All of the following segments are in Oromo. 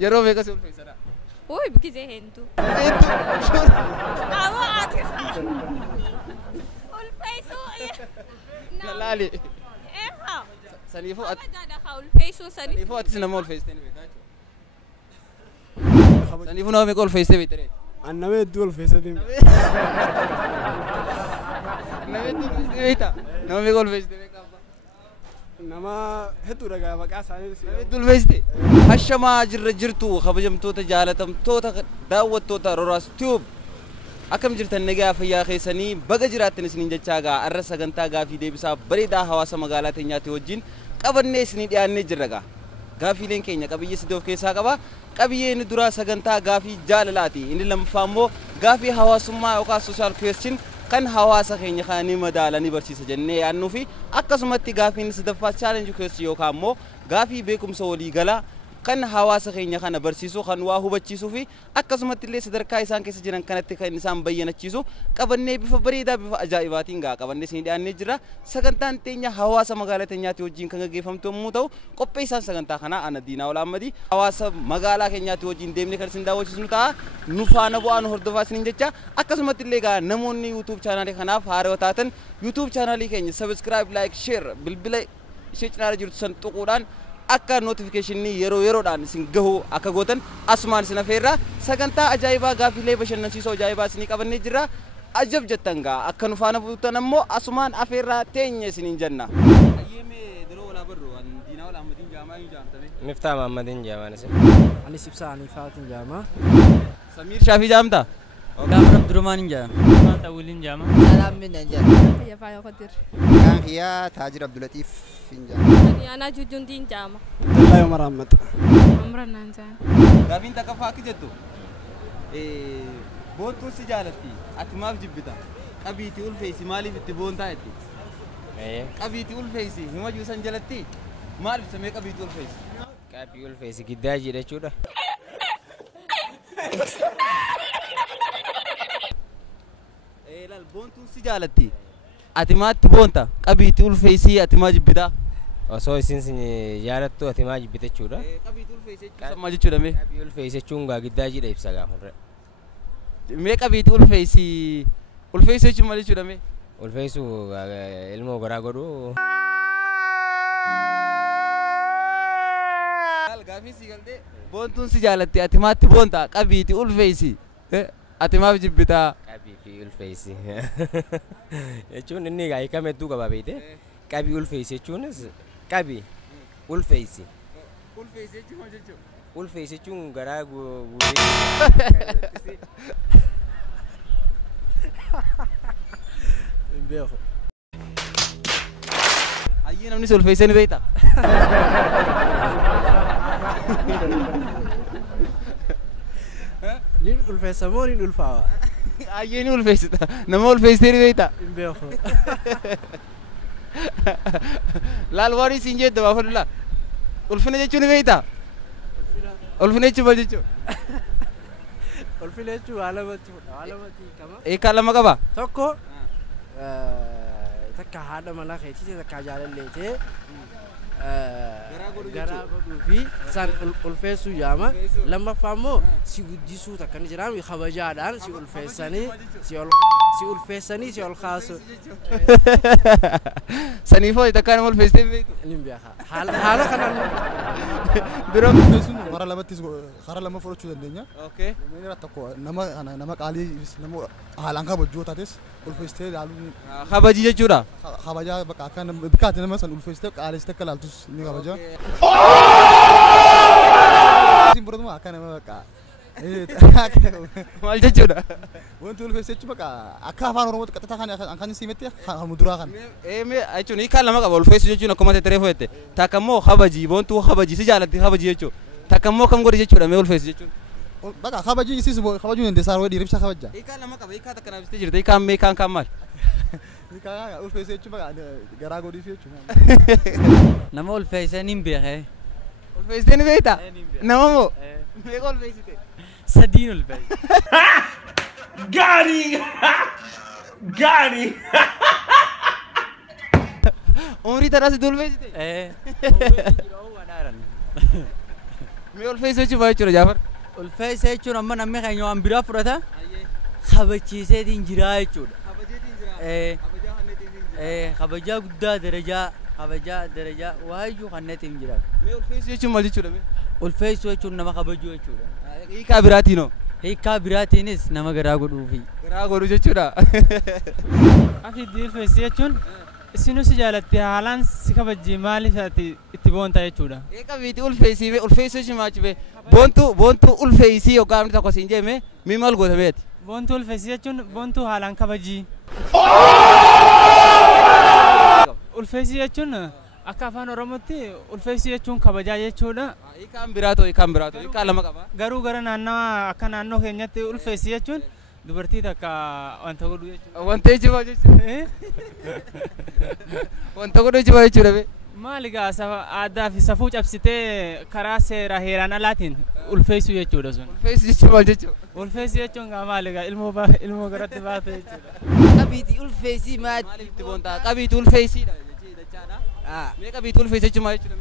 Yeroo meeqa si ulfeessadha? Oi, bukizee hentu. Awo ati. Ulfeesuu. Laali. Eha. Saniifuu ati. Ajaa'idha haa ulfeesuu sanii. Saniifuu ati nama ulfeessitee ni beekaa jechuudha. Saniifuu nama meeqa ulfeessitee beektere? Anname hedduu ulfeessitee. Nama hedduu ulfeessitee beektaa? Nama meeqa ulfeessitee beekaa? Nama hedduu dhagaa maqaa isaanii hedduu ulfeessitee? Hashamaa jirra jirtu kabajamtoota jaalatamtoota daawwattoota Roraas Tube. Akkam jirtan nagaa fayyaa keessanii baga jiraattan isiniin jechaa gaa arra sagantaa gaafii deebisaa bareedaa hawaasa magaalaa teenyaatti wajjin qabannee isinii dhiyaannee jirra gaa. Gaafiileen keenya qabiyyee sidoof keessaa qaba. Qabiyyeen duraa sagantaa gaafii jaalalaati. Inni lammaffaa immoo gaafii hawaasummaa yookaan social question kan hawaasa keenya kaanii madaalanii barsiisa jennee yaannuu fi akkasumatti gaafiin sadaffaa challenge question yookaan immoo gaafii beekumsa walii galaa kan hawaasa keenya kana barsiisuu kan waa hubachiisuu fi akkasumatti illee sadarkaa isaan keessa jiran kanatti kan isaan bayyanachiisu qabannee bifa bareedaa bifa ajaa'ibaatiin gaa qabannee isin dhiyaannee jira. Sagantaan teenya hawaasa magaalaa teenyaatti wajjin kan gaggeeffamtu yommuu ta'u qopheessaan sagantaa kanaa ana Diinaa Olaammadi hawaasa magaalaa keenyaatti wajjin deemnee kan isin daawwachiisnu ta'a. Nu faana bu'aa nu hordofaa isiniin jecha akkasumatti illee gaa namoonni YouTube chaanaalii kanaaf haarawaa taatan YouTube chaanaalii keenya subscribe like share bilbila ishee cinaarra jirtu san tuquudhaan akka notification ni yeroodhaan isin gahu akka gootan asumaan isin afeerra sagantaa ajaa'ibaa gaafiilee bashannansiisoo ajaa'ibaa isinii qabannee jirra. Ajab jettan gaa akka nu faana buutan ammoo asumaan afeerraa teenya isiniin jenna. Ayyeme diroo wala barru an Diinaa Olaammadiin jaamaa hin jaamtame. Miftaa Mahammadin jaamaan isa. Anis Ibsaa Anifaatiin jaamaa. Samiir Shaafii jaamta. Gaafar Abdurrahmaan jaama. Mata Wiliin jaama. Salam bin jaama. Ya Faayaa Qadir. Kan Khiyaa Taajir Abdulatif hin jaama. Ana Jujundiin jaama. Abdullahi Umar Ahmad. Amran Naanjaan. Gaafiin takka faakki jettu. Boontuun si jaalatti. Ati maaf jibbita? Qabiitii ulfeessi maaliif itti boontaa jetti? Qabiitii ulfeessi hima juusan jalatti maal ibsamee qabiitii ulfeessi? Qabii ulfeessi giddaa jechuudha. Laal boontuun si jaalatti. Ati maatti boonta? Qabiitii ulfeessi ati maa jibbita? Osoo isin jaalattu ati maa jibbita jechuudha. Qabiitii ulfeessi jechuun maal jechuudha mee? Qabii ulfeessi jechuun gaa giddaa jedha ibsa gaafa. Mee qabiitii ulfeessi jechuun maal jechuudha mee? Ulfeessu ilmoo garaa godhu. Gaafii si galtee boontuun si jaalatti ati maatti boonta? Qabiitii ulfeessi ati maaf jibbitaa? Qabii fi ulfeessi jechuun inni gaa hiikama hedduu qaba beekte. Qabii ulfeessi jechuunis qabii ulfeessi. Ulfeessi jechuun maal jechuudha? Ulfeessi jechuun garaa guuree. Beeku. Ayyee namni si ulfeessee ni beektaa? Nin ulfeessa moo nin ulfaawa? Ayyee ni ulfeessita. Nama ulfeessee ni beektaa? Hin beeku. Laal waan isin jedhu baafadhu ulfina jechuun ni beektaa? Ulfina jechuun maal jechuudha? Ulfina jechuun haalamatti kama. Eekaa lama qaba? Tokko takka haadha manaa keetiiti takka jaalalleetee garaa godhuu fi isaan ulfeessuu jaama. Lammaffaa immoo si guddisuu takka ni jiraam kabajaadhaan si ulfeessanii si ol kaasu. Saniifoo takka nama ulfeessitee hin beektu? Nin beeka. Haala kanaan biroo ulfeessuun karaa lamattis karaa lama fudhachuu dandeenya. Okay. Namni tokko nama qaalii nama haalaan kabajuu taates ulfeessitee ilaaluun. Kabajii jechuudha? Kabajaa bakka akka bikkaatti nama san ulfeessitee qaalessitee akka ilaaltus ni kabaja. Isin birootuma akka nama bakka. Maal jechuudha? Wanti ulfeessee jechuun bakka akka afaan Oromootti qaxxataa kan isin himetti muduraa kan. Mee jechuun hiikaa lama qaba ulfeessu jechuun akkuma teteree fudhatte. Takka immoo kabajii boontuu kabajii si jaalatti kabajii jechuudha. Takka immoo kam godhi jechuudha mee ulfeessu jechuun. Bakka kabajii isis kabajuu dandeessaa roodii ribsa kabajaa. Hiikaa lama qaba hiikaa takka naafistee jirti hiikaan mee kaan maal? Hiikaa ulfeessee jechuun bakka garaa godhii fi jechuudha. Nama ulfeessee ni beekee. Ulfeessitee ni beektaa? Nama moo? Meeqa ulfeessite? Sadiin ulfeesse. Gaari. Umrii tanaas itti ulfeessite? Ulfeessi jiruu wadaaran. Mee ulfeessuu jechuun maal jechuudha Jaafar? Ulfeessa jechuun amma namni keenya waan biraa fudhata kabachiiseetiin jiraa jechuudha. Kabajaa guddaa darajaa waayyuu kanneetiin jira. Mee ulfeessuu jechuun maal jechuudha? Ulfeessuu jechuun nama kabajuu jechuudha. Hiikaa biraatiinoo? Hiikaa biraatiinis nama garaa godhuufi. Garaa godhu jechuudha. Afiddi ulfeessi jechuun isinus jaalatte haalaan si kabajji maaliif ati itti boonta jechuudha. Qabiiti ulfeessii ulfeessuu jechuun maal jechuudha? Boontuu ulfeessii yookaan namni tokko siin jeeme mi maal gootameeti? Boontuu ulfeessi jechuun boontuu haalaan kabajii. Ulfeessi jechuun akka afaan Oromootti ulfeessi jechuun kabajaa jechuudha. Hiikaan biraatoo hiikaan lama qaba. Garuu gara naannawaa akka naannoo keenyatti ulfeessi jechuun dubartii takka wanta godhu jechuudha. Wanta ijibaa jechuudha. Wanta godhu ijibaa jechuudha. Maali gaa aadaa fi safuu cabsitee karaa seera heeraan alaatiin ulfeessuu jechuudha sun. Ulfeessi jechuun maal jechuudha? Ulfeessi jechuun gaa maali gaa ilmoo garatti baate jechuudha. Qabiiti ulfeessii maaliif itti boontaa? Qabiiti ulfeessiidha jechaadha. Mee qabiiti ulfeessi jechuun maal jechuudha?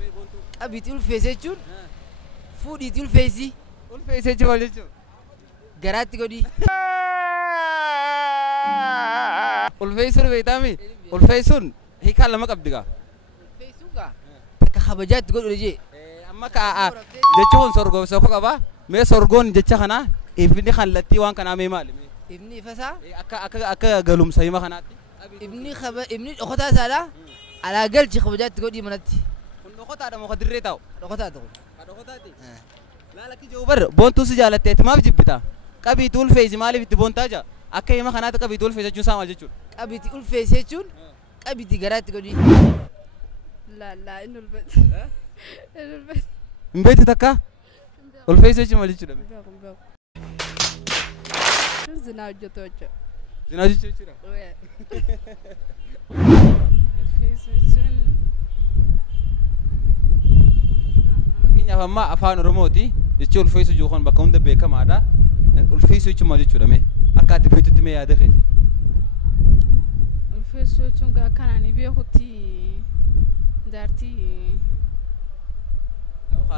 Qabiiti ulfeessi jechuun fuudhiiti ulfeessi. Ulfeessi jechuun maal jechuudha? Garaatti godhi. Ulfeessuun beektaami? Ulfeessuun hiikaan lama qabdi gaa. Ulfeessuun gaa takka kabajaatti godhu jee. Amma jechuun sorgoo soko qaba. Mee sorgoon jecha kana ifni kallattii waan kanaa mee maali? Ifni ifasaa akka galumsa hima kanaatti. Ifni dhokotaa isaadha. Alaa galchi kabajaatti godhii manatti. Kun dhokotaadha moo dirree taa'u? Dhokotaadha kun. Dhokotaati. Laala kijoo bar boontuu si jaalatteeti maaf jibbita? Qabiitu ulfeessi maaliif itti boontaa jaa? Akka hima kanaatti qabiitu ulfeessi jechuun saa maal jechuudha? Qabiitu ulfeessi jechuun qabiitu garaatti godhii. Laa inni ulfeessi. Inni ulfeessi. Hin beektu takka? Ulfeessi jechuun maal jechuudha? Zinaa hojjetu jechuudha. Zinaa hojjetu jechuudha? Ulfeessu jechuun. Fakkeenyaaf amma afaan Oromooti jechuun ulfeessu jechuun bakka hunda beekamaadha. Ulfeessu jechuun maal jechuudha mee? Akka ati beektutti mee yaada keeti? Ulfeessu jechuun gaa akkanaan beekutti jaartii.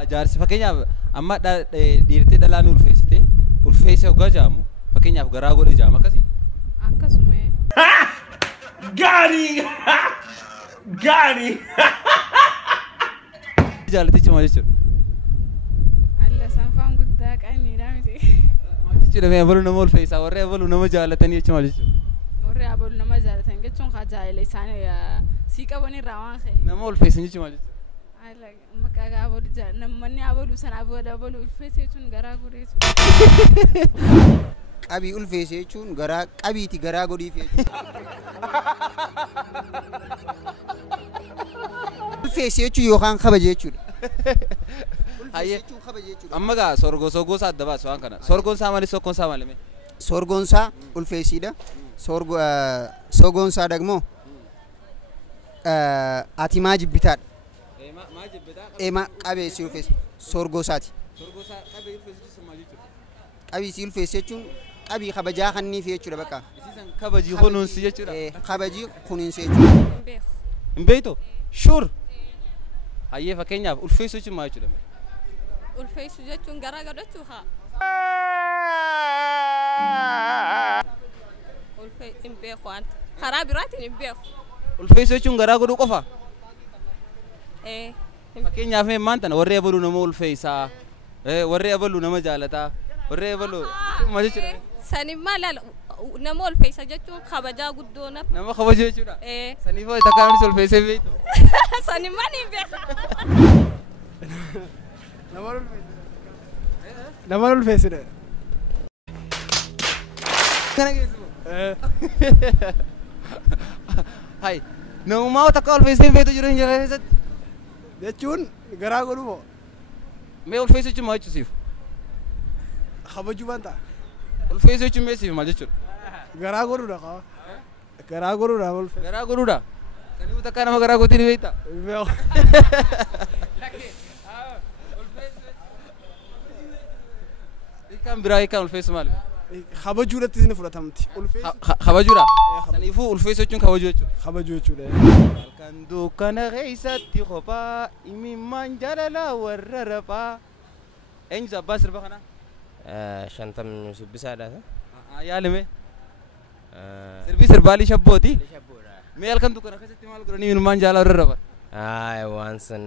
Jaarsi fakkeenyaaf amma dhiirtee dhalaan ulfeessite ulfeessa hoggaa jaamu fakkeenyaaf garaa godhe jaama akkasii. Akkasumas. Gaarii! Jaalatichi maal jechuudha? Alla sanfaan guddaa qaniidha miti. Maal jechuudha mee abaluu nama ulfeessaa warri abaluu nama jaalatanii jechuun maal jechuudha? Warri abaluu nama jaalatan jechuun kaa jaalala isaanii sii qabanirraa waan ka'e. Nama ulfeessan jechuun maal jechuudha? Maqaa abaluu namni abaluu sana abaluu ulfeessa jechuun garaa godheetu. Qabii ulfeessa jechuun garaa qabiiti garaa godhiif jechuudha. Ulfeessa jechuun yookaan kabaja jechuudha. Hayyee amma gaa sorgoo isaa adda baasu waan kana sorgoon isaa malee sokkoon isaa malee mee? Sorgoon isaa ulfeessiidha. Sogoon isaa dagmoo ati maa jibbitaadha. Ema qabeessi ulfeessi sorgoo isaati. Qabiisi ulfeessi jechuun qabii kabajaa kanniif jechuudha bakka. Kabajii kunuunsi jechuudha. Kabajii kunuunsi jechuudha. Hin beektu? Shuur. Hayyee fakkeenyaaf ulfeessu jechuun maal jechuudha? Ulfeessu jechuun garaa godhachuu haa. Ulfeessu hin beeku wanta. Karaa biraatiin hin beeku. Ulfeessu jechuun garaa godhuu qofa? Fakkeenyaaf mee maanta warri abaluu nama ulfeessaa warri abaluu nama jaalataa warri abaluu maal jechuudha? Saniif maal nama ulfeessa jechuun kabajaa guddoo nama kabaju jechuudha? Saniif takka namni ulfeessee beektu? Saniif maal hin beekaa? Nama ulfeessidha. Kana geessu? Hai namummaa takka ulfeessee beektu jiru hin jira keessatti? Jechuun garaa godhu moo? Mee ulfeessu jechuun maal jechuusiif? Kabajuu waan ta'a. Ulfeessu jechuun mee siif maal jechuudha? Garaa godhuudha qaba. Garaa godhuudha ulfeessu. Garaa godhuudha? Saniif takka nama garaa godhuu ni beektaa? Hiikaan biraa hiikaan ulfeessu maali? Kabajuudhaatti isin fudhatamti. Kabajuudha? Saniifuu ulfeessu jechuun kabajuu jechuudha? Kabajuu jechuudha. Halkan dukkana keessatti kophaa imimmaan jaalala warra raphaa Eenyu abbaa sirba kana? Shantam subbisaadha. Yaalime. Sirbi sirbaalii shabbooti. Mee halkan dukkana keessatti maal godhanii minumaan jaalaa warra rafan? Waan san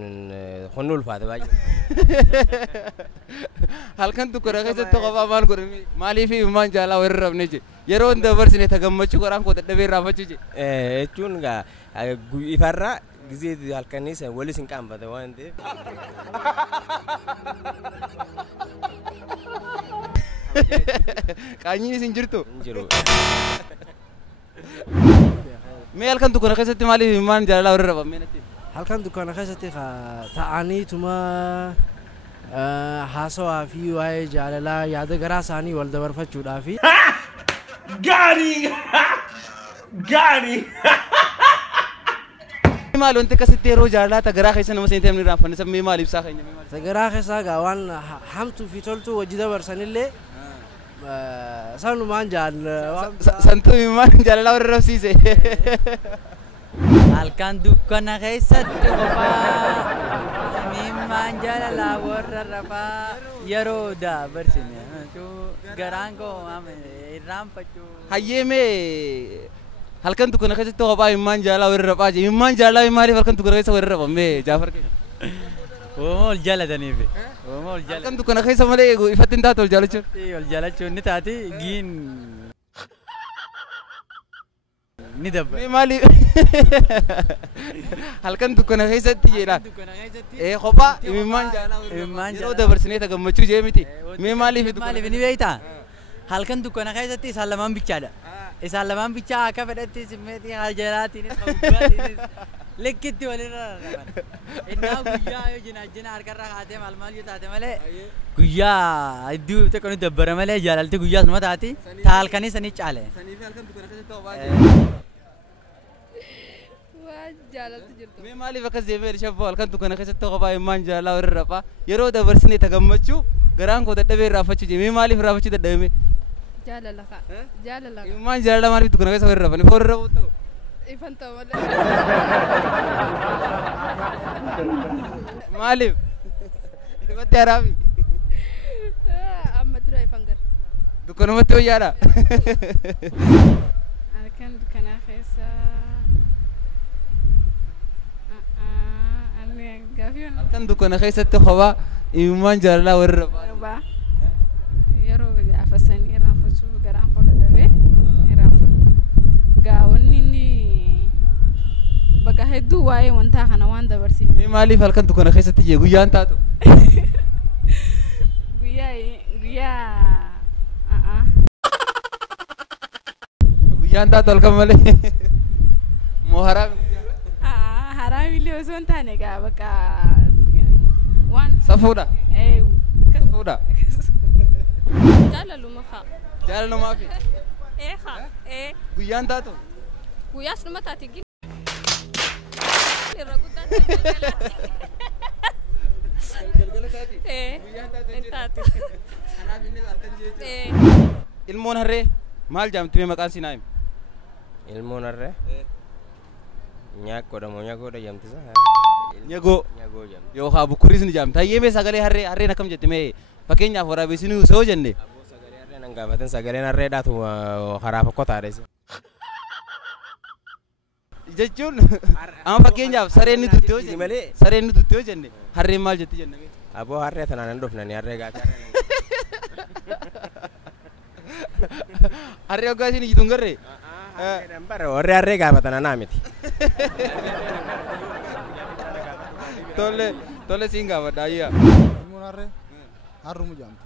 hunni ulfaate baay'ee. Halkan dukkana keessatti qofaa maal godhanii maaliif minumaan jaalaa warra rafne je yeroo hunda dabarsine tagammachuu qoraan koo dadhabee raafachuu je. Jechuun ifarraa gisee halkanii san walis hin qaanfate waan ta'eef. Qaanyiin isin jirtu? Hin jiru. Mee halkan dukkana keessatti maaliif minumaan jaalaa warra rafan meenatti? halkan dukkana keessatti ta'aniituma haasawaa fi waa'ee jaalalaa yaada garaa isaanii wal dabarfachuudhaaf. Gaarii! Maal wanti akkasitti yeroo jaalala garaa keessa nama seentee namni raaffanne sammee maal ibsaa keenya mee maal? Garaa keessaa gaa waan hamtuu fi toltuu wajji dabarsanillee sanumaan santuu minumaan jaalalaa warra rafsiise. Halkan dukkana keessatti qofaa minumaan jaalalaa warra rafaa yeroo dabarsine garaan koo irraanfachuu. Hayyee mee halkan dukkana keessatti qofaa minumaan jaalala warra rafaa je minumaan jaalala maaliif halkan dukkana keessa warra rafan mee Jaafar keenya? Ol jaalataniif. Halkan dukkana keessa malee ifatti hin taatu ol jaalachuun. Ol jaalachuun ni taati giin ni dabba. Mee maaliif halkan dukkana keessatti jedhaan qofaa minumaan jaalala yeroo dabarsinee tagammachuu jee miti. Mee maaliif ni beektaa? Halkan dukkana keessatti isaan lamaan bichaadha. Isaan lamaan bichaa akka fedhatti simmeetii haajalaatiinis hawwaatiinis lekkitti walirra rarraban. Innaa guyyaa yoo jina harkarraa kaatee maal yoo taate malee guyyaa iddoo tokko nu dabbara malee jaalalti guyyaa suma taati taa halkanii sanii caale. Saniif halkan dukkana keessatti qofaa waan jaalalti jirtu. Mee maaliif akkas deemee shabboo halkan dukkana keessatti qofaa minumaan jaalala warra rafaa yeroo dabarsinee tagammachuu garaan koo dadhabee raafachuu je mee maaliif raafachuu dadhabee? Jaalala ka. Jaalala ka. Minumaan jaalala maaliif dukkana keessa warra rafan? Ifoo warra rafuu ta'u? Ifan ta'u malee. Maaliif? Ifatti haraafi? Amma dura ifan gara. Dukkanumatti wayyaadha? Halkan dukkana keessa halkan dukkana keessatti qofaa minumaan jaalala warra rafaa. Yeroo gaafasanii raafachuu garaan koo dadhabee raafatu. Gaawonni inni bakka hedduu waa'ee wantaa kana waan dabarsiin. Mee maaliif halkan dukkana keessatti jee guyyaan taatu? Guyyaan taatu halkan malee moo haraami? Haraamillee osoo hin taane gaa bakka waan safuudha. Safuudha. Jaalaluma haa. Jaalalumaa fi? Haa. Guyyaan taatu? Guyyaas numa taati gin. Galgala taati? Guyyaan taatu jechuudha. Kanaaf inni halkan jechuudha. Ilmoon harree maal jaamti mee maqaan siinaa himi? Ilmoon harree? Nyaakoodha moo nyaakoodha jaamtisa? Nyagoo. Nyagoo jaamti. Yookaan bukkuris ni jaamta. Hayyee mee sagalee harreen akkam jette mee fakkeenyaaf waraabessi ni usoo jenne? Sagalee harreen an gaafatan sagaleen harreedhaatu karaa fokkotaadha. Jechuun amma fakkeenyaaf sareen ni dutte yoo jenne sareen ni dutte yoo jenne harreen maal jetti jenne? Aboo harree tanaan hin dhufnani harree gaacha. Harree hoggaa isin ijjitu hin garree? Warri harree gaafatan anaa miti. Tole siin gaafadha ayyaa. Ilmoon harree harrumu jaamti.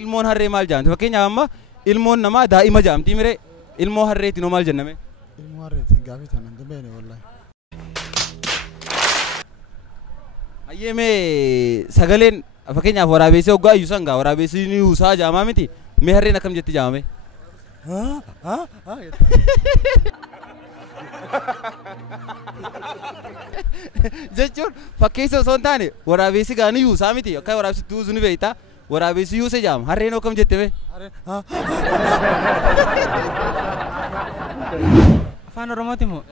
Ilmoon harree maal jaamti? Fakkeenyaaf amma ilmoon namaa daa'ima jaamti miree ilmoo harreetiin hoo maal jenname? Ilmoo harreetiin gaafii tanan dambeene wallahi. Hayyee mee sagaleen fakkeenyaaf waraabessi hoggaa iyyuu sangaa waraabessi ni usaa jaamaa miti mee harreen akkam jetti jaamame? Jechuun fakkeessa osoo hin taane waraabessi gaa ni yuusaa miti akka waraabessi tuusu ni beektaa waraabessi yuuse jaama harreen akkam jette mee? Afaan Oromooti moo?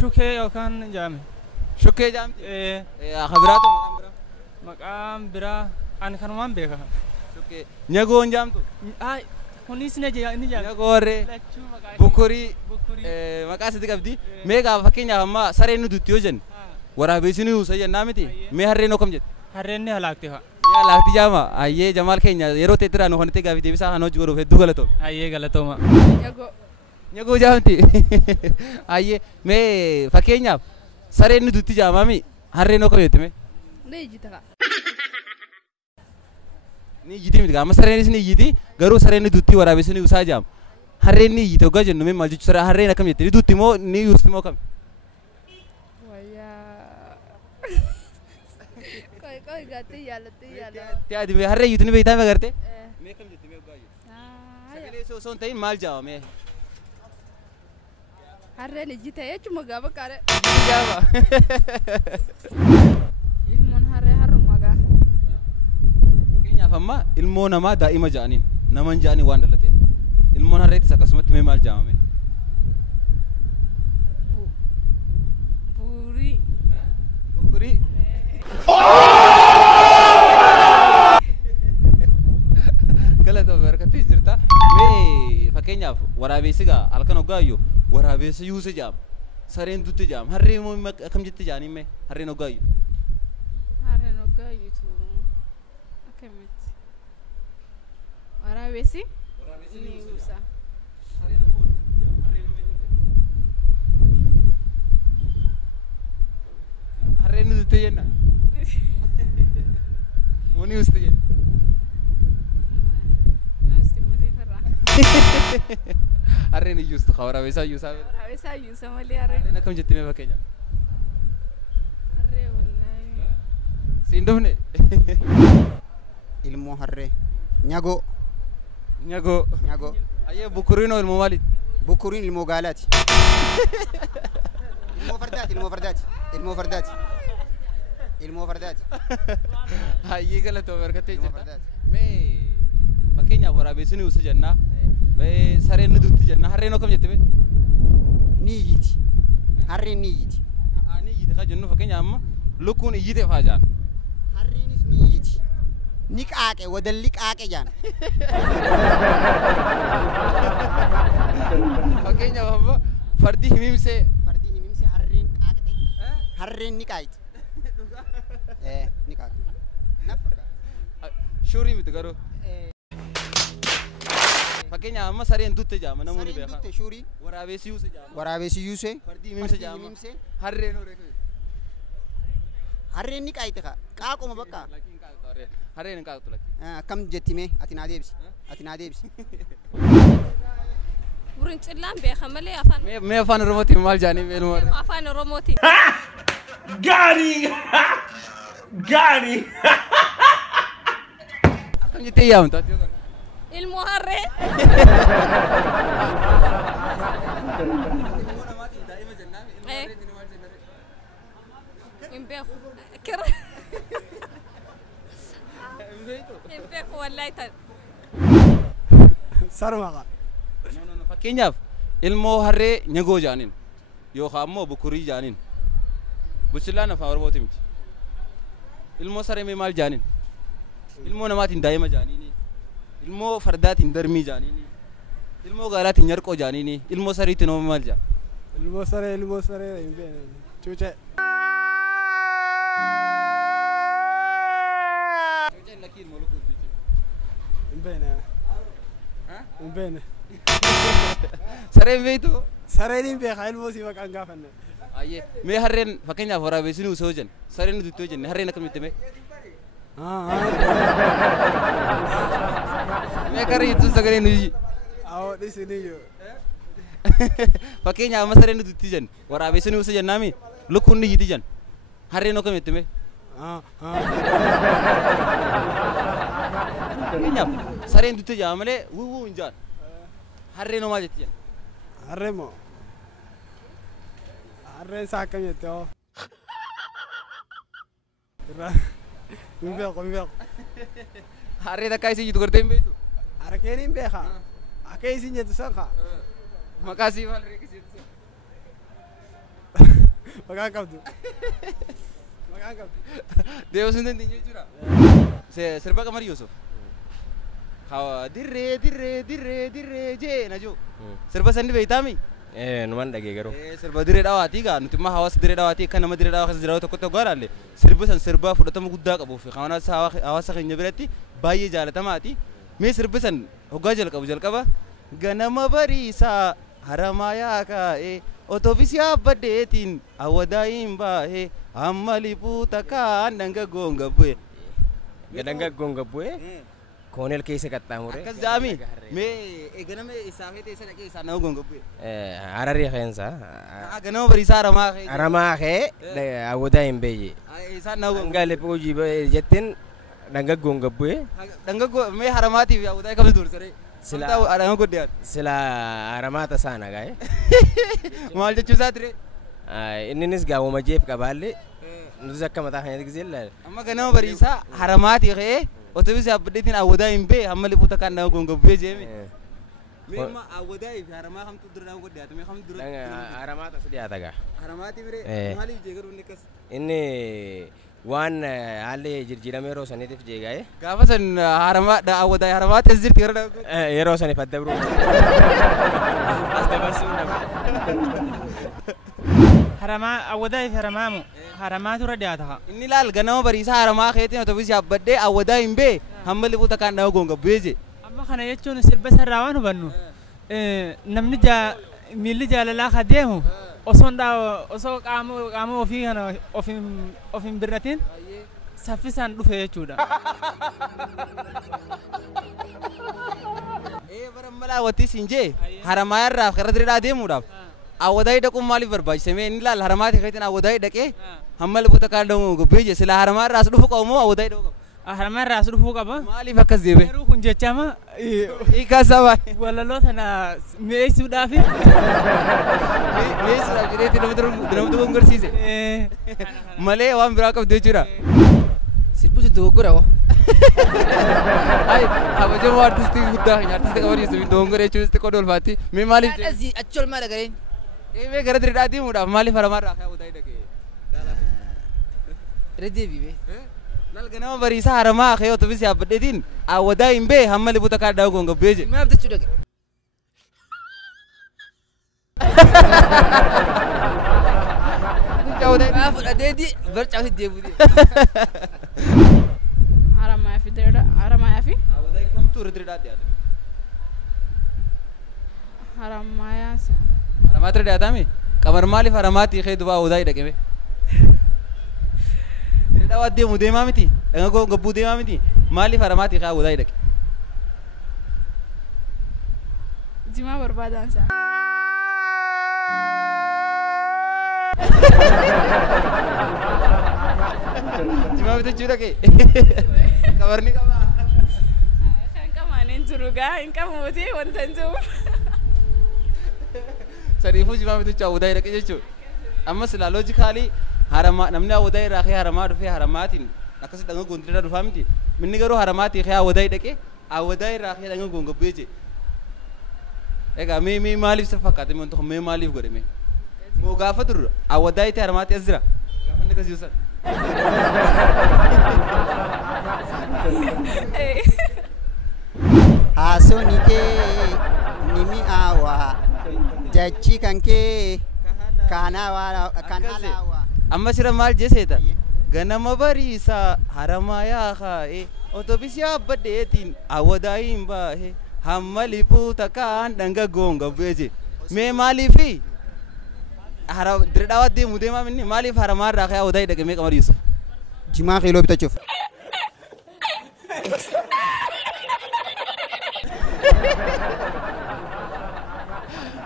Shukee yookaan jaame. Shukkee jaamti? Akka biraatu maqaan biraa? Maqaan biraa Ani kanumaan beeka. Nyagoon jaamtu. Ay kunis ni jaa. Nyagoorree. Bukurii. Maqaa sitti qabdi. Mee gaafa fakkeenyaaf amma sareen nu dutti yoo jennu. Waraabessi nu yuusa jennaa miti. Mee harreen akkam jette? Harreen ni halaakte haa. Ni halaakti jaama. Ayyee Jamaal keenya yeroo teettiraa nu honite gaafii deebisaa kan hojii godhuuf hedduu galatooma. Ayyee galatooma. Nyagoo jaamti. Ayyee mee fakkeenyaaf sareen nu dutti jaamami harreen akkam jette mee? Ni jita. Ni jiti miti amma sareenis ni jiti garuu sareen ni dutti waraabessi ni yuusaa jaama. Harreen ni jiti hoggaa jennu mee maal jechuun sareen harreen akkam jette ni dutti moo ni yuusti moo akkam? Koi gati yala. Tiada me harre YouTube ni beita me garte? Me kam jette me bayu. Sagale so son tain mal jawa me. Harre ni jita ya cuma gaba kare. Jawa. Ilmon harre harru maga. Kenya famma ilmo nama daima janin. Naman jani wan dalate. Ilmon harre tisa kasmat me mal jawa me. Buri. Buri. Galata berkati jirta. Me fakkeenyaaf waraabessi gaa halkan hoggaayyo waraabessi yuusa jaam. Sareen dutti jaam. Harree moo akkam jetti jaanii me harreen hoggaayyo. Harreen hoggaayyo tu akkamitti. Waraabessi ni yuusa. Harreen ammoo harreen moo harreen nu dutti jenna. Moni usti jenna. Harreen iyyuustu waraabessaa iyyuusaa. Waraabessaa iyyuusa malee harreen. Harreen akkam jetti mee fakkeenyaaf. Harree wallahi. Siin dhufne. Ilmoo harree. Nyagoo. Nyagoo. Nyagoo. Ayyee bukuriinoo ilmoo maaliiti? Bukuriin ilmoo gaalaati. Ilmoo fardaati. Ilmoo fardaati. Ayyee galatooma berkattee jirta. Mee fakkeenyaaf waraabessi ni yuusa jennaa. Mee sareen nu dutti jenna harreen akkam jette mee? Ni iyyiti. Harreen ni iyyiti. Ni iyyiti ka jennu fakkeenyaaf amma lukkuun iyyite faa jaan. Harreenis ni iyyiti. Ni qaaqe wadalli qaaqe jaan. Fakkeenyaaf amma fardi himimsee. Harreen qaaqxe. Harreen ni qaaqxe. Ni qaaqxe. Shurii miti garuu. Fakkeenyaaf amma sareen dutte jaama namoonni beekaa. Sareen dutte shurii. Waraabessi yuusa jaama. Waraabessi yuuse. Fardi himimse jaama. Harreen horee. Harreen ni qaaqxe ka. Qaaquma bakka. Harreen hin qaaqxu lakki. Akkam jetti mee ati naa deebisi. Burin cillaan beeka malee afaan. Mee afaan Oromootiin maal jaanii beeluma warra? Afaan Oromootiin. Gaari. Akkam jettee yaamtu ati yoo Ilmoo harree. Imbeeku. Kira. Imbeeku wallahi tan. Sarmaqa. Fakkeenyaaf ilmoo harree nyagoo jaaniin yookaan immoo bukurii jaaniin buchilaan afaan Oromootiin miti. Ilmoo saree mee maal jaaniin? Ilmoo namaatiin daa'ima jaaniini. Ilmoo fardaatiin darmii jaaniini. Ilmoo gaalaatiin nyarqoo jaaniini. Ilmoo sariitiin hooma maal jaa? Ilmoo saree hin beekne. Cuucee. Cuuceen lakkii ilmoo lukkuu jechuudha. Hin beekne. Sareen beektu? Sareen hin beeka ilmoo si maqaan gaafanne. Ayyee mee harreen fakkeenyaaf waraabessi nu usoo jenna sareen nu duttoo jenne harreen akkam jette mee? Mee karri ittiin sagalee nuyi. Awoo dhiisiniyyuu. Fakkeenyaaf amma sareen nu dutti jenna waraabessi nu usoo jennaami lukkuun ni yiti jenna harreen akkam jette mee? Fakkeenyaaf sareen dutte jaa malee wuu hin jaan harreen homaa jetti jenna. Harreen moo? Harreen isaa akkam jette hoo? Hin beeku. Harree takkaa isin jitu gartee hin beektu? Harkeen hin beeka. Akka isin jettu san kaa. Maqaa sii maal reekkisiitu? Maqaa qabdu. Deemus hin dandeenye jechuudha. Sirba Qamar Yusuf. Dirree dirree dirree dirree jee na jiru. Sirba sandi beeytaami? Numan dhagee garuu. Sirba dirree dhawaatii gaa nuti immoo hawaasa dirree dhawaatii kan nama dirree dhawaa keessa jiraatu tokkotti hoggaa ilaalle sirbi san sirba fudhatama guddaa qabuu fi hawaasa keenya biratti baay'ee jaalatamaati. Mee sirbi san hoggaa jalqaba ganama bariisaa haramayaa kaa'ee otobisii abbaddeetiin awwadaayin baahee amma liphuu takkaan dangaggoon gabbu'e. Dangaggoon gabbu'e? Koonel keessa qaxxaamure. Akkas jaami mee ganama isaa feetee isa dhaqee isaa nama gongobbu'e. Hararii keensa. Ganama bariisaa haramaa kee. Haramaa kee awwadaayin beeyye. Isaan nama gongobbu'e. Hanga liphuu jettiin dangaggoon gabbu'e. Dangaggoo mee haramaatiif awwadaa kam dursaree. Sila haramaata sana gaa'e. Maal jechuu isaa ture? Inninis gaawwama jeef qabaallee nuti akka mataa keenyatti gisee ilaale. Amma ganama bariisaa haramaatii ka'ee otobisii abbaddeetiin awwadaa hin bee hamma liphuu takkaan nama gongobbu'ee jeeme. Mee amma awwadaa fi haramaa kamtu dura nama godhaate mee kamtu dura? Haramaata si dhiyaata gaa. Haramaatii biree maaliif jee garuu inni akkas? Inni waan haalli jijjiirame yeroo saniitiif jeegaa'e. Gaafa san haramaadha awwadaa haramaatti as jirti yeroo yeroo saniif adda biroo. As dabarsuu dhabu. Haramaa awwadaa fi haramaamu haramaatu irra dhiyaata. Inni laal ganama bariisaa haramaa keetiin otobisii abbadhee awwadaa hin bee hamma liphuu takkaan nama gongobbu'ee jee. Amma kana jechuun sirba sarraa waan hubannu namni miilli jaalalaa ka deemu osoo qaama ofii kana of hin birratin saffisaan dhufe jechuudha. Bara malaa wattis hin jee haramaa irraa karra direedhaa deemuudhaaf awwadaa dhaquun maaliif barbaachise mee inni laal haramaa keetiin awwadaa dhaqee hamma liphuu takkaan nama gongobbu'ee jee sila haramaa irraas dhufu qabu moo awwadaa dhaquu qaba? Haramaa irraas dhufuu qaba. Maaliif akkas deeme? Yeroo kun jechama hiikaa sabaa walaloo sana mi'eessuudhaaf mi'eessuudhaaf jedheetti namatti gongorsiise malee waan biraa qabdu jechuudha. Sirbitu dogoggora hoo? Kabajamoo artistii guddaa artistii Qamar Yusuf dogoggora jechuun itti qooda ulfaatti mee maaliif jedhe? Achi ol maal agareen? Mee gara direedhaa deemuudhaaf maaliif haramaa irraa ka'ee awwadaa dhaqee? Irra deebi'ee. Lal ganama bariisaa haramaa ka'ee otobisii abbadheetiin awwadaa hin bee hamma liphuu takkaan nama gongobbu'ee jee. Maal bitachuu dhaqe? Kaa fudhateeti barcaati deebi'ee. Haramaa fi direedha haramaa fi. Awwadaa kamtu irra direedhaa dhiyaate? Haramaa haramaa irra dhiyaatame Qamar maaliif haramaatii ka'ee duba awwadaa dhaqeme? Direedhaa deemu deemaa miti dhanga gobbuu deemaa miti maaliif haramaatii ka'ee awwadaa dhaqe? Jimaa barbaadaan isaa. Jimaa bitachuu dhaqe? Qabarni qabaa? Kan qamaan hin jiru gaa hin qabuuti wanta hin jiru. Saniifuu jimaa bitachuu awwadaa dhaqe jechuudha. Ammas ilaa loojikaalii haramaa namni awwadaa irraa ka'ee haramaa dhufee haramaatiin akkasii dhanga goontiirra dhufaa miti. Inni garuu haramaatii ka'ee awwadaa dhaqe awwadaa irraa ka'ee dhanga gongobbu'ee jee. Egaa mee maaliif si fakkaate mee tokko mee maaliif godhame? Moo gaafa dur awwadaa itti haramaatti as jira? Gaafa inni akkasii usan. Haasoni kee ni mi'aawaa jachi kan kee kan halaawaa. Amma sira maal jeseeta? Ganama bariisaa haramaa yaa kaa'ee otobisii abbadheetiin awwadaa hin baahee hamma liphuu takkaan dhanga gongobbu'ee jee. Mee maaliifi? Direedhaa deemu deemaa minni maaliif haramaa irraa ka'ee awwadaa dhaqe mee Qamar Yusuf? Jimaa kiiloo bitachuuf.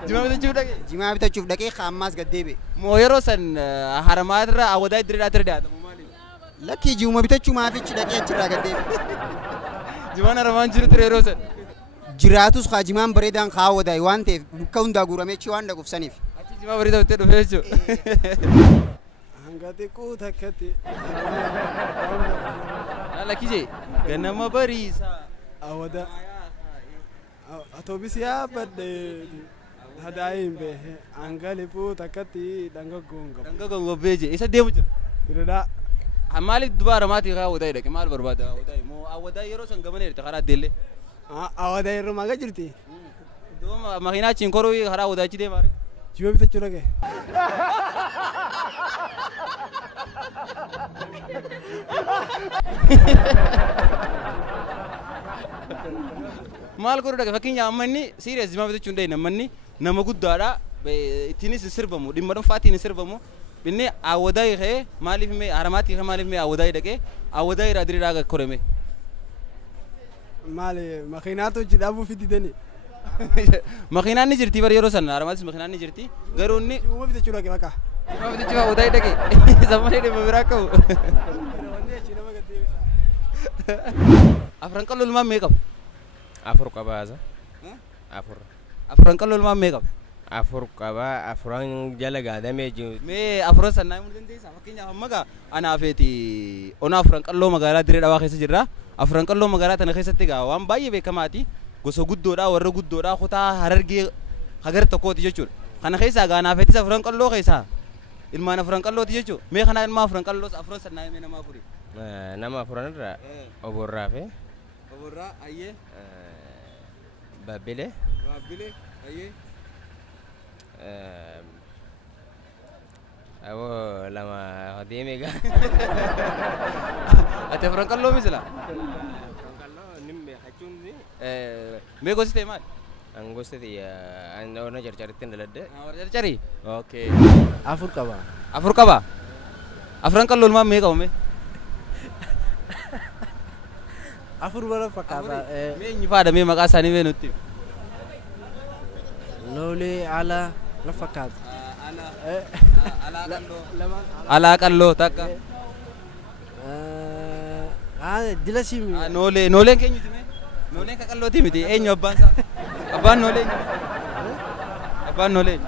Jimaa bitachuuf dhaqe? Jimaa bitachuuf dhaqee ammaas gad deebi'e. Moo yeroo san haramaa irraa awwadaa direedhaa ture dhiyaatamu maaliif? Lakkii ji'uma bitachuu maafichi dhaqee achirraa gad deebi'e. Jimaan haramaan jiru ture yeroo san. Jiraatus kaa jimaan bareedaan kaa awwadaa waan ta'eef bakka hundaa guuramee achi waan dhaquuf saniif. Achi jimaa bareedaa bittee dhufee jechuudha. Hanga xiqqoo takkatti. Lakkii jee ganama bariisaa. Awwadaa. Otobisii yaabbadhee hadaayin behe hanga liphuu takkatti dhanga gongobbu'ee. Dhanga gongobbu'ee jee isa deemu jira. Direedhaa. maaliif dubaara maatii kaa wadaa hidhaqe maal barbaada wadaa yeroo san gamana hirte karaa deellee awada yeroo maga jirti dooma makiinaa chiin koruu karaa wadaachi deemaare jiwa bitachuu dhaqe maal godhu dhaqe fakkeenya ammanni serious jimaa bitachuu hin dhayne ammanni nama guddaadha ittiinis hin sirbamu dhimma dhuunfaatiin hin sirbamu binne awadaa kee maaliif mee haramaatti kee maaliif mee awadaa dhaqee awadaa irraa diriiraa akka koreme maali makiinaatu jidhaabuu fididani makiinaan ni jirti bari yeroo san haramaattis makiinaan ni jirti garuu inni jiwa bitachuu dhaqe bakka jimaa bitachuu awadaa dhaqe zammanee dhimma biraa qabu afran qallo ilmaan mee qabu afur qabaasa afran qallo ilmaan mee qabu afur qaba afuran jala gaadamee jiru mee afuran sannaa himuu dandeessaa fakkeenyaaf amma gaa anaafeeti ona afran qalloo magaalaa diree dhawaa keessa jirra afran qalloo magaalaa tana keessatti gaa waan baay'ee beekamaati gosa guddoodhaa warra guddoodhaa kutaa harargee hagar tokkooti jechuudha kana keessaa gaa anaafeetis afran qalloo keessaa ilmaan afran qallooti jechuudha mee kanaa ilmaa afran qalloos afran sannaa himee nama afuri nama afuran irraa oborraa fi oborraa ayyee babbile ayyee awo lama hodeme ga ate afran qalloo misila qallo nimme hachunni mee gosite maal angostati an ona jarjaritti daladde warra jarjari okay afur qaba afran qalloo ilmaan mee qabu mee afur bara fakkaata mee nyifaadha mee maqaa isaanii mee nutti loolee ala la fakkaata alaa qalloo takka dila simi nooleen keenyuti mee nooleen ka qallooti miti eenyu abbaan isaa abbaan nooleen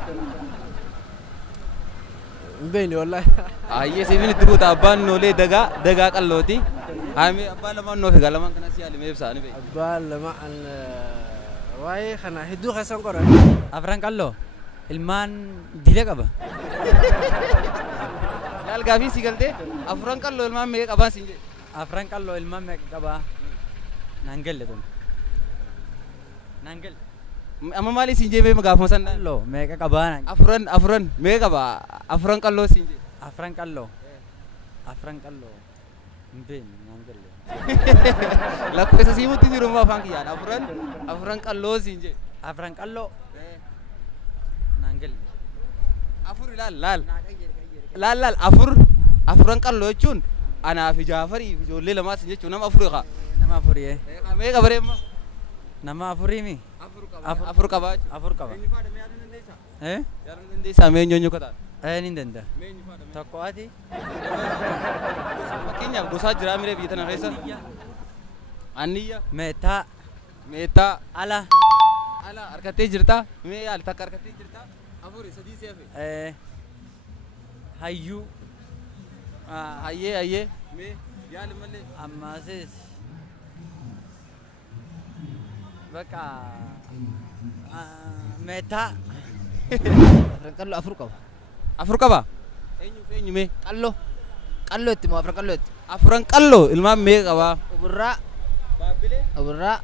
mbeni wallahi ayyee siifin itti buuta abbaan noolee dagaa qallooti haamee abbaan lamaan noofi gaa lamaan kanas yaalimee ibsaani bee abbaan lamaan waaye kana hedduu keessan qora afran qalloo ilmaan dila qaba laal gaafii si galtee afran qalloo ilmaan meeqa qabaan siin jedhe afran qalloo ilmaan meeqa qaba naan galle tun naan galle amma maali siin jedhe gaafuma san qalloo meeqa qabaa afran meeqa qaba afran qalloo siin jedhe afran qalloo mbeen naan galle lakkoofsa siimutti jiru moo afaan kiyyaan afran qalloo siin jedhe afran qalloo naan galle afur laal afran qalloo jechuun anaa fi Jaafarii fi ijoollee lamaa sin jechuun nama afurii kaa nama afurii meeqa bareemma nama afurii mi afur qaba yaaluu dandeessaa mee eenyu kataa ni danda'a tokko ati fakkeenyaaf gosaa jiraa miree biyya tana keessa anniyya meetaa ala harkattee jirtaa mee yaali takka harkattee jirtaa afuri sadii seefe hayyuu hayyee mee yaali malee ammasis baka meetaa qallo afur qaba eenyu mee qallo itti moo afran qallo itti afran qalloo ilmaan meeqa qabaa oburraa baabbilee oburraa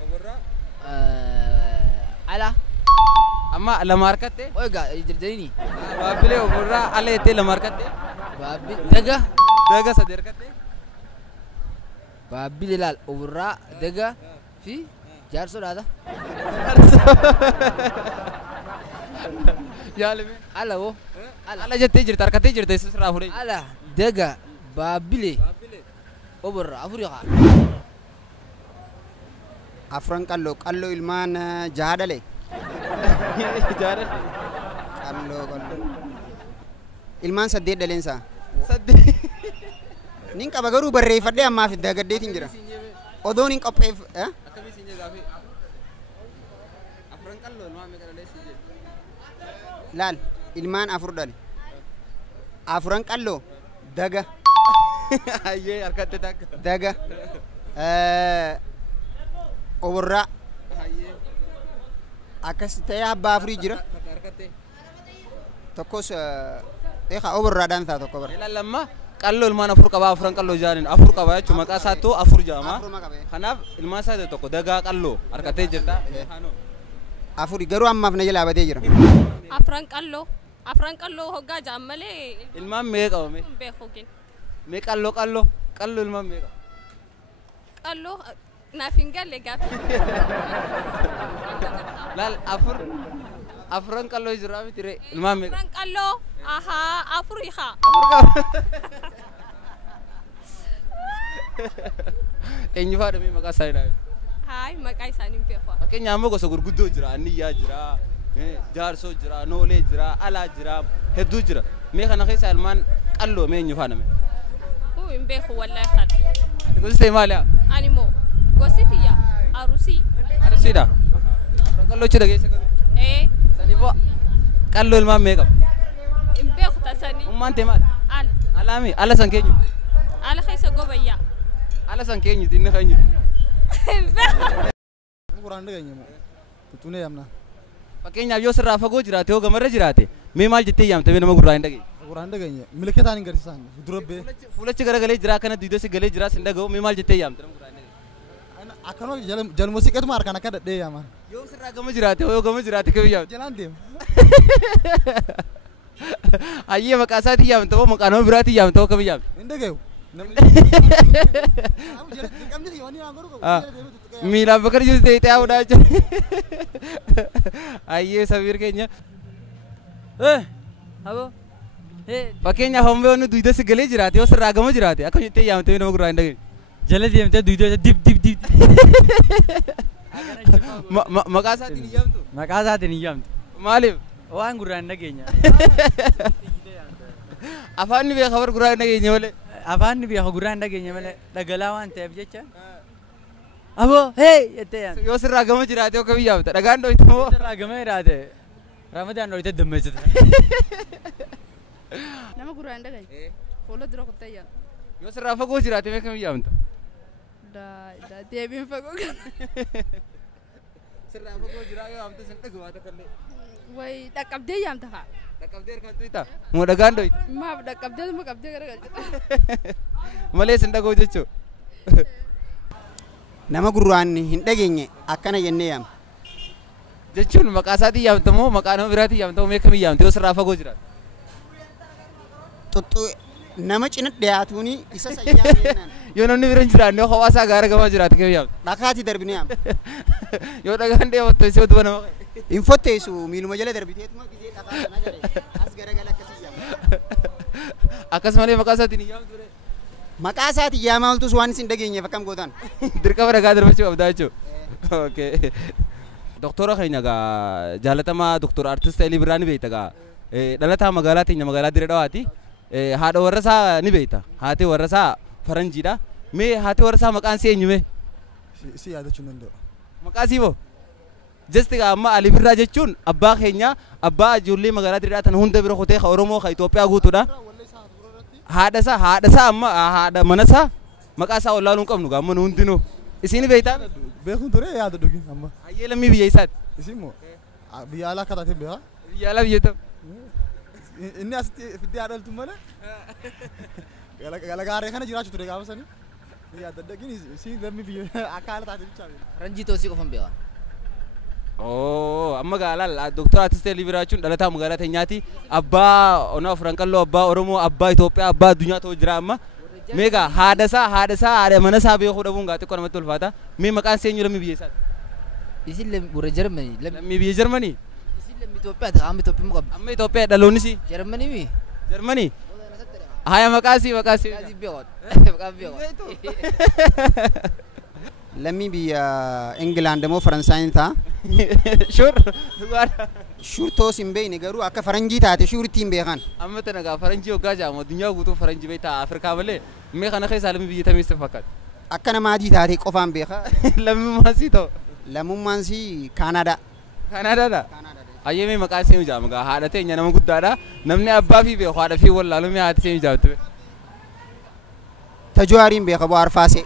ala amma lama harkatte oiga jirjini baabbilee oburraa ala jettee lama harkatte daga sadi harkatte baabbilee laal oburraa daga fi jaarsoodhaadha yaalime ala wo ala jettee jirta harkattee jirta sirraa fudhee ala daga baabbilee oburraa afurii kaa afran qallo ilmaan jahadale qallo ilmaan saddeet dhaleensa nin qaba garuu barreeffadhee ammaaf dagaddeetiin jira odoon hin qopheef akkamii siin gaafii afran qalloo ilmaan meeqa dhalee siin jedhe laal ilmaan afur dhale afran qallo daga hayyee harkatte takka daga oburraa hayyee akkas ta'ee abbaa afurii jira harkatte tokkos oburraadhaan ta'a tokko bara ilaallamma Qalloo ilmaan afur qabaa afran qalloo jaanin afur qabaa jechuun maqaa isaattuu afur jaama. Kanaaf ilmaan isaa tokko dagaa qalloo harkatee jirta. Afuri garuu ammaaf na jalaa batee jira. Afran qalloo hoggaa jaammalee. Ilmaan meeqa qabame? Beekuukin. Mee qalloo ilmaan meeqa? Qalloo naaf hin galle gaafa. Laal afran qalloo jira miti ree ilmaan meeqa? Afran qalloo afuri haa. Eenyu faadha mee maqaa isaa hidhaa? Haay maqaa isaanii hin beeku. Fakkeenyaaf ammoo gosa gurguddoo jira anniyyaa jira jaarsoo jira noolee jira alaa jira hedduu jira mee kana keessa ilmaan qalloo mee eenyu faadha mee? Hin beeku wallaahi kan. Gosi ta'e maali'a? Ani moo gosi tiyya arusii. Arusiidha. Afran qalloo achi dhageessa garuu. Sanii boo qalloo ilmaan meeqa? Hin beeku tasanii. Ummaan ta'e maali? Alaami ala san keenyu. Ala keessa gobayyaa. Ala san keenyu inni keenyu. Quraan dhageenye moo tuttuunee yaamna. Fakkeenyaaf yoo sirraa fagoo jiraate yoo gamarra jiraate mee maal jettee yaamte mee nama gurraa hin dhageenye? Quraan dhageenye milikeetaan hin garsiisan durabbee. Fuulachi garagalee jira kana duudasi galee jira sin dhaga'u mee maal jettee yaamte nama gurraa hin dhageenye? Akkanuma jaluma siqeetuma harkaan akka dadhee yaaman. Yoo sirraa gama jiraate yoo gama jiraate kamiin yaamte? Jalaan deema. Ayyee maqaa isaatiin yaamte moo maqaa nama biraatiin yaamte moo kamiin yaamte? Hin dhaga'u. Miilaan bakka jirtu ta'e ta'uudhaa jechuudha. Ayyee sabiir keenya. Fakkeenyaaf hamma yoo duuda si galee jiraate yoo sirraa gama jiraate akka jettee yaamte nama gurraa hin dhageenye. Jala deemtee duudaa dib. Maqaa isaatiin hin yaamtu? Maqaa isaatiin hin yaamtu. Maaliif? Waan gurraa hin dhageenye. Afaan ni beeka bar gurraa hin dhageenye malee. Afaan ni beeka gurraa hin dhageenye malee dhagalaa waan ta'eef jecha. Aboo jettee yaamte. Yoo sirraa gama jiraate yoo kamiin yaamte dhagaan dhoyte moo? Sirraa gama jiraate ramadaan dhoyte dammeessite. Nama gurraa hin dhageenye. Fuula dura kuttee yaamte. Yoo sirraa fagoo jiraate mee kamiin yaamta? Deebiin fagoo kan. Sirraa fagoo jiraa yoo yaamte sin dhagawaata kallee. Wayi dhaqqabdee yaamta haa. Dhaqqabdee harkaan tuyita moo dhagaan dhoyte? Maaf dhaqqabdee moo qabdee garagalcha. Malee sin dhaga'u jechuu. Nama gurraan hin dhageenye akkana jennee yaamna. Jechuun maqaa isaatiin yaamta moo maqaa nama biraatiin yaamta moo mee kamiin yaamte yoo sirraa fagoo jiraate? Tuttuu nama cina dhiyaatuuni isa sayyaameenan. Yoo namni bira hin jiraanne yoo hawaasaa gaara gamaa jiraate kamiin yaamte? Dhakaati darbine yaamna. Yoo dhagaan deemattu isee utuma nama qabu. Hin fotteessu miiluma jala darbiteetuma gisee dhakaa sana garee as garagala akkasii yaamna. Akkasumalee maqaa isaatiin hin yaamtu ture. Maqaa isaatiin yaamaa oltus waan isin dhageenyeef akkam gootan. Dirqama dhagaa darbachuu qabdaa jechuudha. Doktora keenya gaa jaalatamaa doktora artist Elii Birraa ni beekta gaa dhalataa magaalaa teenya magaalaa Dirree Dhawaati. Haadha warra isaa ni beekta. Haati warra isaa faranjiidha. Mee haati warra isaa maqaan ishee eenyu mee? Si yaadachuu hin danda'u. Maqaa isii moo? Jesti gaa amma Ali Birraa jechuun abbaa keenya abbaa ijoollee magaalaa Dirree Dhawaa hunda bira kutee ka Oromoo ka Itoophiyaa guutuudha. Haadha isaa amma haadha mana isaa maqaa isaa wallaaluu hin qabnu gaa amma hundinuu. Isin beektaa? Beekuun ture yaada dhugin amma. Hayyee lammii biyya isaati. Isin moo biyya alaa akka taate beekaa? Biyya alaa biyya ta'u. Inni asitti fiddee haadhaltu malee galagaaree kana jiraachuu ture gaafa sanii. Yaada dhugin isin lammii biyya akka haala taate bichaa beekaa. Ranjii toosii qofan beekaa. Amma gaalaal doktora artist Elii Birraa jechuun dhalataa magaalaa teenyaati. Abbaa onaa Afran Qalloo, abbaa Oromoo, abbaa Itoophiyaa, abbaa addunyaa ta'uu jira amma. Meegaa haadha mana isaa beekuu dhabuun gaa xiqqoo namatti ulfaata. Mee maqaan ishee eenyu lammii biyya isaati? Isin warra Jarmanii. Lammii biyya Jarmanii? Isin lammii Itoophiyaati. Amma Itoophiyaa mu qabdi. Amma Itoophiyaa dhaloonnis? Jarmanii mi? Jarmanii? Haya maqaa isii. Maqaan beekaa. Lammii biyya Ingilaand moo Faransaayii ta'a? Shurtoos hin beekne garuu akka faranjii taate shurtiin beekan. Amma tana gaa faranjii hoggaa jedhamu addunyaa guutuu faranjii beektaa Afrikaa malee mee kana keessaa lammii biyya tamiis fakkaata? Akka namaatii taate qofaan beeka. Lammummaan sii ta'u? Lammummaan sii Kaanadaa. Kaanaadaadha? Hayyee mee maqaa ishee mijaama gaa haadha teenya nama guddaadha. Namni abbaa fi beeku haadha fi wallaalu mee haati ishee mijaamte? Tajaajiliin beeka bu'aa arfaasee.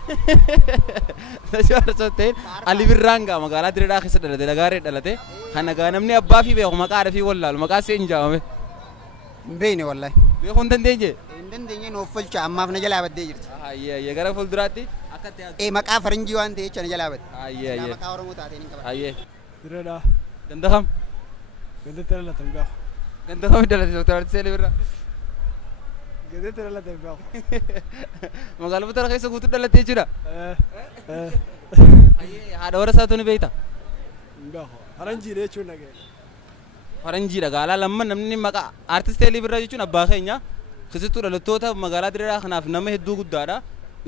Tajaajila ta'een Ali Birraan gaa magaalaa Dirree Dhawaa keessa dhalate Dagaaree dhalate kana gaa namni abbaa fi beeku maqaa haadha fi wallaalu maqaa ishee mijaamame. Hin beekne wallahi. Beekuu hin dandeenye? Hin hin dandeenye nuuf folcha ammaaf na jalaa baddee jirti. Hayyee gara fuulduraatti akkatti yaadu. Maqaa faranjii waan ta'eef na jalaa badde. Hayyee. Maqaa Oromoo taateen hin qaban. Hayyee. Direedhaa. Ganda kam? Ganda dhalatan gaafa. Ganda kam dhalate Dr. Artisee Birraa? Ganda dhalatan gaafa. Magaalaa Butara keessa guutuu dhalatee jira. Hayyee haadha warra isaatu ni beekta. Gaafa. Faranjiidha jechuun dhaga'e. Faranjiidha gaalaa lamman namni maqaa Artisee Birraa jechuun abbaa keenya. Keessattuu dhalattoota magaalaa Direedhaa kanaaf nama hedduu guddaadha.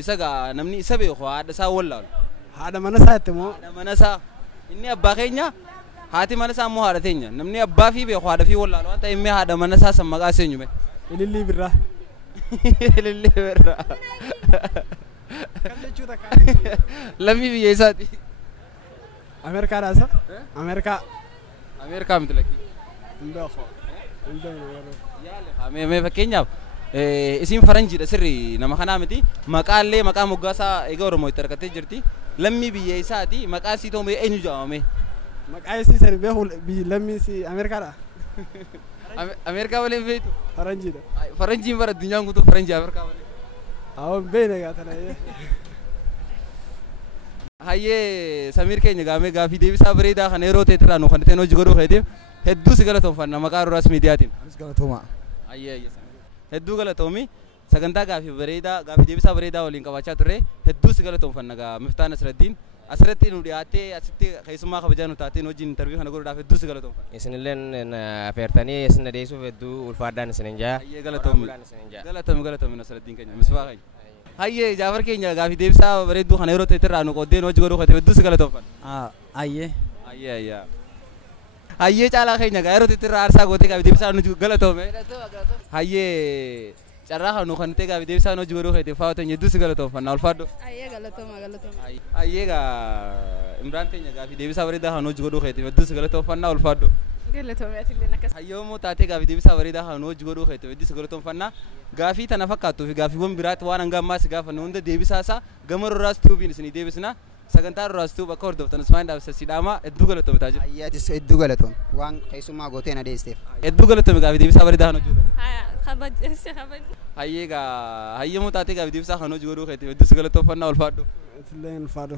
Isa gaa namni isa beeku haadha isaa wallaalu. Haadha mana isaatti moo? Haadha mana isaa. Inni abbaa keenya haati mana isaa immoo haadha teenya. Namni abbaa fi beeku haadha fi wallaalu waan ta'eef inni haadha mana isaa san maqaa seenyume. Ilillii Birraa. Ilillii Birraa. Kan jechuudha kan. Lammii biyya isaati. Ameerikaadhaa isa? Ameerikaa. Ameerikaa miti lakkii. Gaafa. Mee fakkeenyaaf isin faranjiidha sirri nama kanaa miti maqaallee maqaa moggaasaa egaa Oromoo itti argattee jirti lammii biyya isaati maqaa isii ta'u eenyu jedhamame maqaa isii sani beeku lammii isii Ameerikaadha Ameerikaa malee beektu faranjiidha faranjiin bara addunyaan guutuu faranjii Ameerikaa malee awwan beekne egaa tana hayyee Samiir keenya gaamee gaafii deebisaa bareedaa kana yeroo ta'e irraa nu kan ta'e hojii godhuu keetiif hedduu si galatoomfanna maqaa Roraas miidiyaatiin. Galatooma. Hayyee hedduu galatoomi sagantaa gaafii bareedaa gaafii deebisaa bareedaa waliin qabaachaa turre hedduu si galatoomfanna gaa Miftaan Nasraddiin asirratti nu dhiyaattee asitti keessummaa kabajaa nu taateen hojiin interviyuu kana godhuudhaaf hedduu si galatoomfanna. Isinilleen affeertanii isin adeessuuf hedduu ulfaadhaan isin hin jaa. Hayyee galatoomi Nasraddiin keenya misbaa keenya. Hayyee Jaafar keenya gaafii deebisaa bareedduu kana yeroo ta'e irraa nu qoddeen hojii godhuu keetiif hedduu si galatoomfanna. Hayyee. Hayyee caalaa keenya gaa yeroo ta'e irraa aarsaa gootee gaafii deebisaa nu galatoome. Hayyee carraa kan nu kan ta'e gaafii deebisaa nu hojii godhuu keetiif faawwatan hedduu si galatoomfanna ulfaadhu. Hayyee galatooma. Hayyee gaa Imraan keenya gaafii deebisaa bareedaa kan hojii godhuu keetiif hedduu si galatoomfanna ulfaadhu. Galatoomee atillee akkas. Hayyoomoo taatee gaafii deebisaa bareedaa kan hojii godhuu keetiif hedduu si galatoomfanna. Gaafii tana fakkaattuu fi gaafiiwwan biraatti waan hanga ammaa si gaafanne hunda deebisaa isaa gama Roraas tiiviin isinii deebisna. Sagantaa Roraas tiivii bakka hordoftan Ismaa'il Dhaabsa Sidaamaa hedduu galatoome taajira. Hayyaatis hedduu galatoome waan keessummaa gootee na deessisteef. Hedduu galatoome gaafii deebisaa bareedaa kan hojii Kabaj. Hayyee gaa hayyeemoo taatee gaafii deebisaa kan hojii godhuu keetiif hedduu si galatoomfanna ulfaadhu. Itillee ulfaadhu.